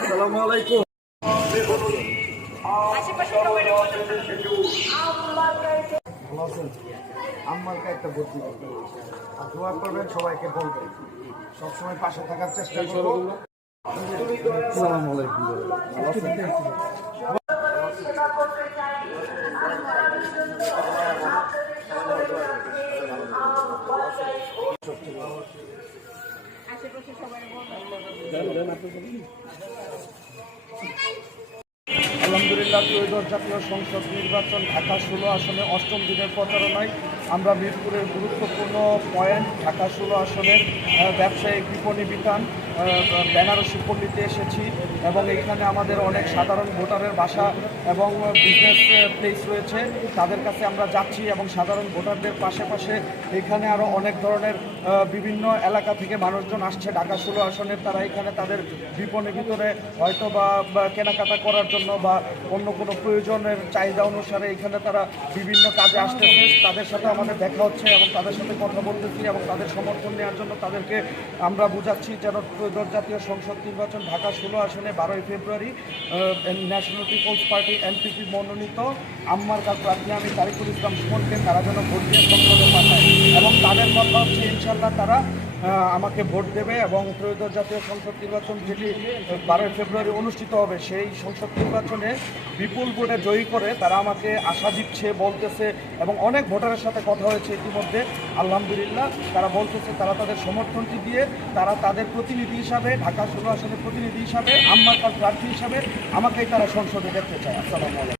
আসসালামু আলাইকুম। ভালো আছেন? আম্মাকে একটা ভোট দিবেন আর দোয়া করবেন, সবাইকে বলবেন, সবসময় পাশে থাকার চেষ্টা করবো। আসসালামু আলাইকুম। ভালো আছেন? আলহামদুলিল্লাহ, ত্রয়োদশ জাতীয় সংসদ নির্বাচন ঢাকা 16 আসনে অষ্টম দিনের প্রচারণায় আমরা মিরপুরের গুরুত্বপূর্ণ পয়েন্ট ঢাকা 16 আসনের ব্যবসায়িক বিপণী বিতান বেনারসি পল্লীতে এসেছি এবং এখানে আমাদের অনেক সাধারণ ভোটারের বাসা এবং বিজনেস প্লেস রয়েছে, তাদের কাছে আমরা যাচ্ছি এবং সাধারণ ভোটারদের পাশে এখানে আরও অনেক ধরনের বিভিন্ন এলাকা থেকে মানুষজন আসছে ঢাকা 16 আসনের। তারা এখানে তাদের বিপণী ভিতরে হয়তো বা কেনাকাটা করার জন্য বা অন্য কোনো প্রয়োজনের চাহিদা অনুসারে এখানে তারা বিভিন্ন কাজে আসতেছে। তাদের সাথে আমাদের দেখা হচ্ছে এবং তাদের সাথে কথা বলতেছি এবং তাদের সমর্থন নেওয়ার জন্য তাদেরকে আমরা বোঝাচ্ছি যেন ত্রয়োদশ জাতীয় সংসদ নির্বাচন ঢাকা 16 আসনে 12ই ফেব্রুয়ারি ন্যাশনাল পিপলস পার্টি এনপিপি মনোনীত আম্মার কাজ প্রার্থী আমি তারিকুল ইসলাম সুমনকে তারা যেন ভোট দিয়ে সংসদে পাঠায় এবং তাদের কথা হচ্ছে ইনশাল্লাহ তারা আমাকে ভোট দেবে এবং ত্রয়োদশ জাতীয় সংসদ নির্বাচন যেটি 12ই ফেব্রুয়ারি অনুষ্ঠিত হবে সেই সংসদ নির্বাচনে বিপুল ভোটে জয়ী করে তারা আমাকে আশা দিচ্ছে, বলতেছে এবং অনেক ভোটারের সাথে কথা হয়েছে ইতিমধ্যে। আলহামদুলিল্লাহ, তারা বলতেছে তারা তাদের সমর্থনটি দিয়ে তারা তাদের প্রতিনিধি হিসাবে ঢাকা 16 আসনের প্রতিনিধি হিসাবে আম্মার কাজ প্রার্থী হিসাবে আমাকেই তারা সংসদে দেখতে চায়। আসসালামু আলাইকুম।